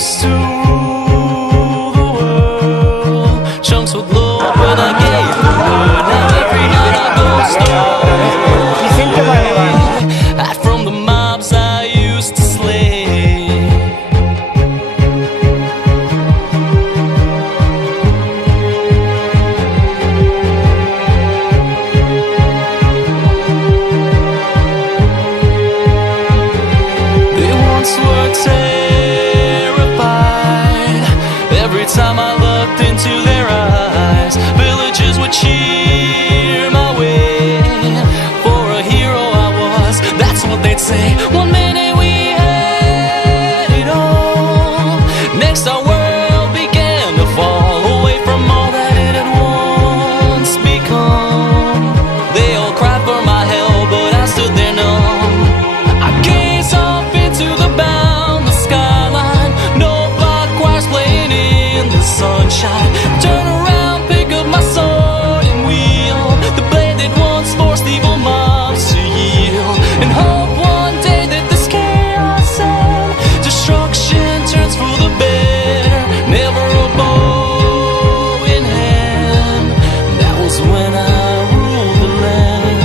used to rule the world. Chunks would load when I gave the word. Now every night I go stray. Hide from the mobs I used to slay. They once were terrified every time I looked into their eyes. Villages would cheer my way. For a hero I was, that's what they'd say. One minute we had it all, next our world began to fall away from all that it had once become. They all cried for my help, but I stood there numb. I gaze off into the boundless skyline. No blood choirs playing in the sunshine. Turn around, pick up my sword and wield the blade that once forced evil mobs to yield, and hope one day that this chaos and destruction turns for the better. Never a bow in hand. That was when I ruled the land.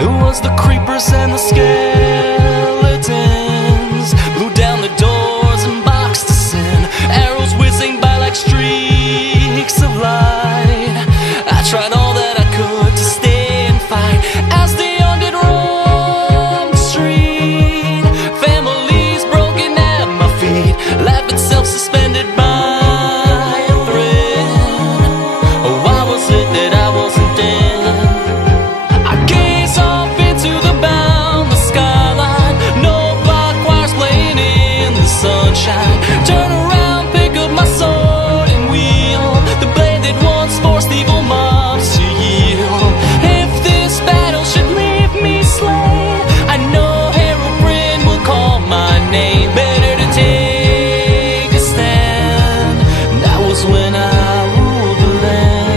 It was the creepers and the skeletons, blew down the doors and boxed us in. Arrows whizzing by like streaks of light. I tried all that I could to stay and fight as the undead roamed the street. Families broken at my feet, life itself suspended by a thread. Oh, why was it that I wasn't dead? I gaze off into the boundless skyline. No blood choirs playing in the sunshine. Turn around, pick up my sword and wield the blade that once forced evil mobs to yield. If this battle should leave me slain, I know Herobrine will call my name. Better to take a stand. That was when I ruled the land.